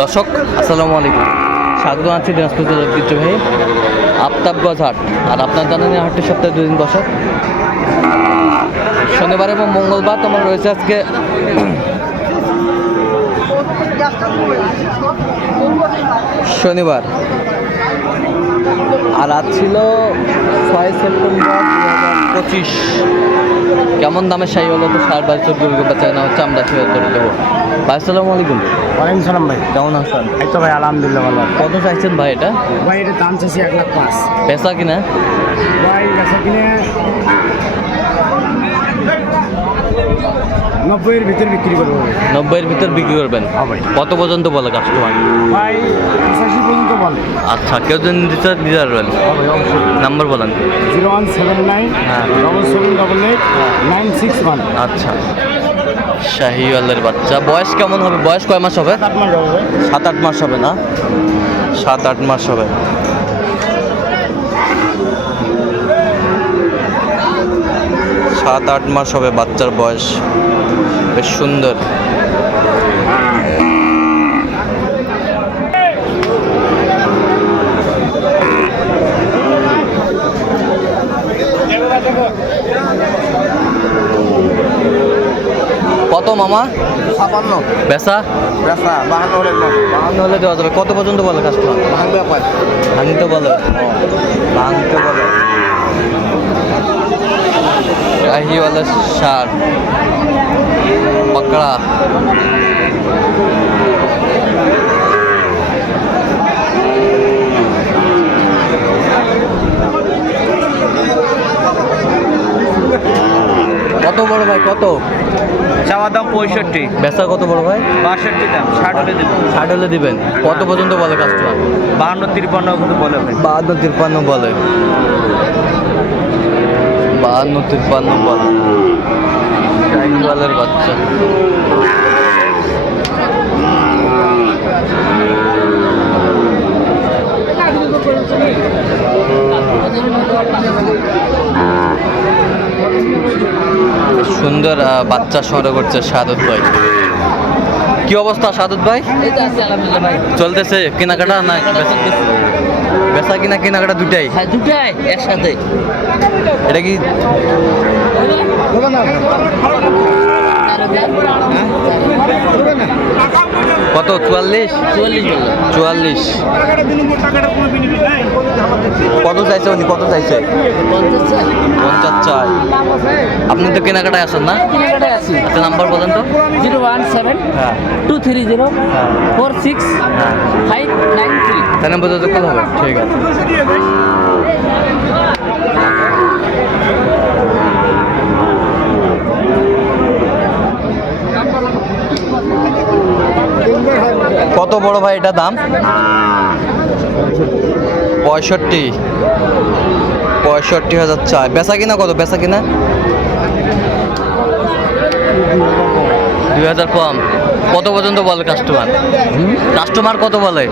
দর্শক, আসসালামু আলাইকুম। স্বাগত আছি দিনাজপুর জেলার ঐতিহ্যবাহী আফতাবগঞ্জ হাট। আর আপনার জানেন হাটটি সপ্তাহে দুদিন বসে। শনিবার এবং মঙ্গলবার তোমার রয়েছে আজকে শনিবার। আর আজ ছিল ছয় সেপ্টেম্বর দু হাজার পঁচিশ। কেমন দামে শাড়ি হলো তো? সার বাইশ চোদ্দ বেচা কেনা হচ্ছে আমরা সেটা করে দেবো। ভাই আসসালামু আলাইকুম। ওয়ালাইকুম সালাম ভাই। কেমন আছেন? এই তো ভাই আলহামদুলিল্লাহ ভালো। কত চাইছেন ভাই এটা? ভাই এটা দাম চাইছি এক লাখ পাঁচ। পেশা কিনা? ভাই বেচা কিনে নব্বইয়ের ভিতরে বিক্রি করব। নব্বইয়ের ভিতর বিক্রি করবেন? হ্যাঁ কত পর্যন্ত বলে কাস্টমার ভাই পঁচাশি পর্যন্ত বলে। আচ্ছা কেউ যদি নিতে দিতে পারবেন। হ্যাঁ নাম্বার বলেন। জিরো ওয়ান সেভেন নাইন হ্যাঁ। Double seven double eight nine six one. আচ্ছা। শাহিওয়ালের বাচ্চা। বয়স কেমন হবে? বয়স কয় মাস হবে? সাত মাস হবে। সাত আট মাস হবে না? সাত আট মাস হবে। সাত আট মাস হবে বাচ্চার বয়স। বেশ সুন্দর। কত মামা? ছাপান্ন। বেসা বেচা বাহান্ন হলে বাহান্ন হলে দেওয়া যাবে। কত পর্যন্ত বলে কাস্টমার ভাঙবে ভাঙতে বলে। ভাঙতে বলে। শাহিওয়ালা সার পকড়া কত বড় ভাই কত? চাওয়া দাম পঁয়ষট্টি। বেচা কত বড় ভাই? বাষট্টি দাম ষাট হলে দেবো ষাট হলে দিবেন। কত পর্যন্ত বলে কাস্টমার বাহান্ন তিরপান্ন কিন্তু বলে ভাই। বাহান্ন তিপ্পান্ন বলে। বাহান্ন তিপ্পান্ন বলে বাচ্চা। সুন্দর বাচ্চা সংগ্রহ করছে সাদত ভাই। কি অবস্থা সাদত ভাই? চলতেছে কেনাকাটা না বেচা কিনা কেনাকাটা দুটাই? হ্যাঁ দুটাই। একসাথে? এটা কি? কত? চুয়াল্লিশ? চুয়াল্লিশ কত চাইছে উনি? কত চাইছে? পঞ্চাশ চাই। আপনি তো কেনাকাটায় আসেন না? একটা নাম্বার বলেন তো। জিরো ওয়ান সেভেন হ্যাঁ। টু থ্রি জিরো হ্যাঁ। ফোর সিক্স হ্যাঁ। Five nine three. তাই নাম্বার তো কল হবে ঠিক আছে। কত বড় ভাই এটা দাম? পঁয়ষট্টি। পঁয়ষট্টি হাজার চাই বেচা কিনা কত? বেচা কিনা? দুই হাজার কম। কত পর্যন্ত বলে কাস্টমার কাস্টমার কত বলে?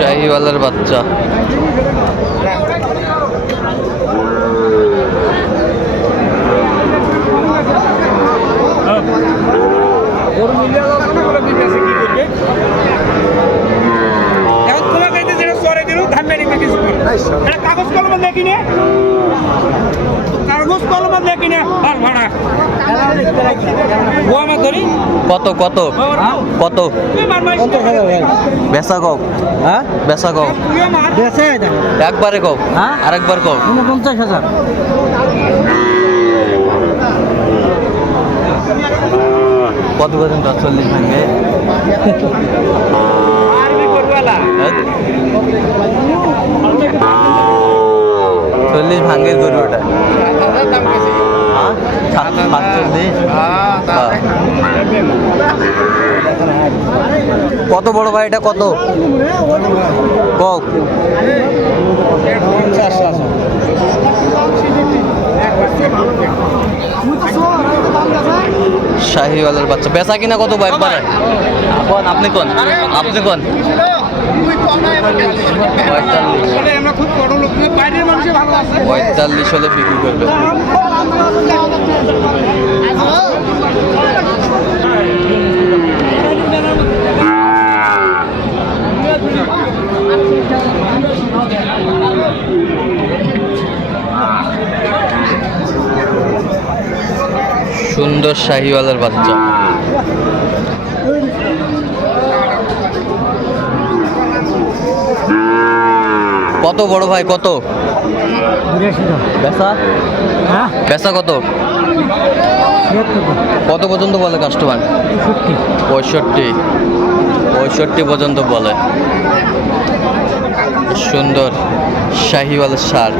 শাহিওয়ালার বাচ্চা। কাগজ কলম দেখি নে কাগজ কলম দেখি নে আর ভাড়া। কত কত? কত? বেচা কও হ্যাঁ আমার বেচে একবারে হ্যাঁ? আরেকবার কও উনপঞ্চাশ হাজার কত পর্যন্ত চল্লিশ ভাঙে? চল্লিশ ভাঙের গরু ওটা। হ্যাঁ? হ্যাঁ। কত বড় ভাই এটা? কত? কক শাহিওয়ালের বাচ্চা। বেচা কিনা কত বাইক পারে কোন আপনি কোন? আপনি কোন? পঁয়তাল্লিশ হলে বিক্রি করবে। সুন্দর শাহিওয়ালের বাচ্চা। কত বড় ভাই কত? বেচা? হ্যাঁ? কত? কত পর্যন্ত বলে কাস্টমার পঁয়ষট্টি। পঁয়ষট্টি পর্যন্ত বলে। সুন্দর শাহিওয়াল সার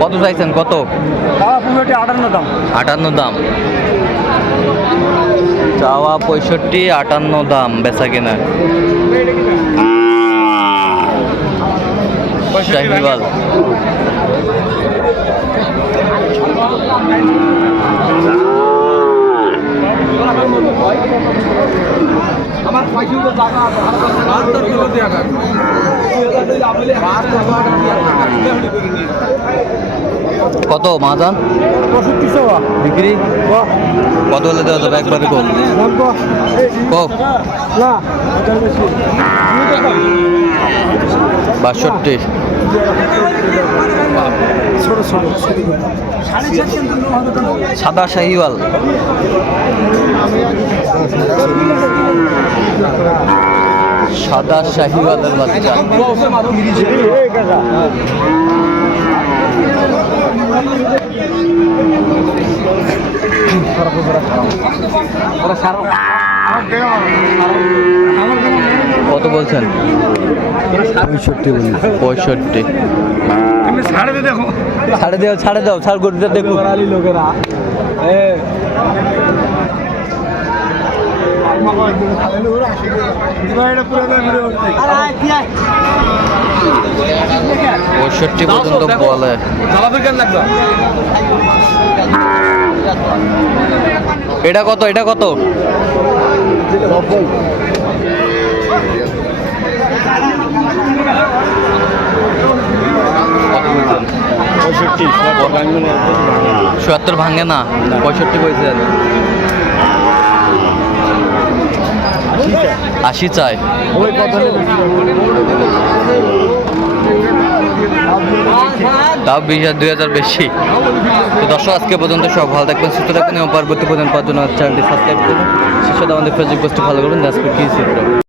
কত চাইছেন? কত? আটান্ন দাম। আটান্ন দাম। চাওয়া পঁয়ষট্টি আটান্ন দাম বেচা কেনা। শাহিওয়াল আমার মাদান পঁয়ষট্টি টাকা বিক্রি? কত হলে দেওয়া যাবে? একবারে কো কো বাষট্টি। সাদা শাহিওয়াল। সাদা শাহিওয়ালের বাচ্চা। কত বলছেন? পঁয়ষট্টি বলি পঁয়ষট্টি। ছাড়ে দেখো। ছাড়ে দাও ছাড়ে দাও ছাড় গরুটা দেখো। লোকেরা। পঁয়ষট্টি পর্যন্ত বলে। এটা কত এটা কত? চুয়াত্তর ভাঙে না। পঁয়ষট্টি কইছেন আশি চাই। তাও বিশ হাজার দুই হাজার বেশি। তো দর্শক আজকে পর্যন্ত সব ভালো থাকবেন সুস্থ থাকবেন এবং পরবর্তী পর্যন্ত পাওয়ার জন্য চ্যানেলটি সাবস্ক্রাইব করুন সেসব আমাদের ফেসবুক পোস্টটি ভালো করবেন দাসপুর কি চিত্র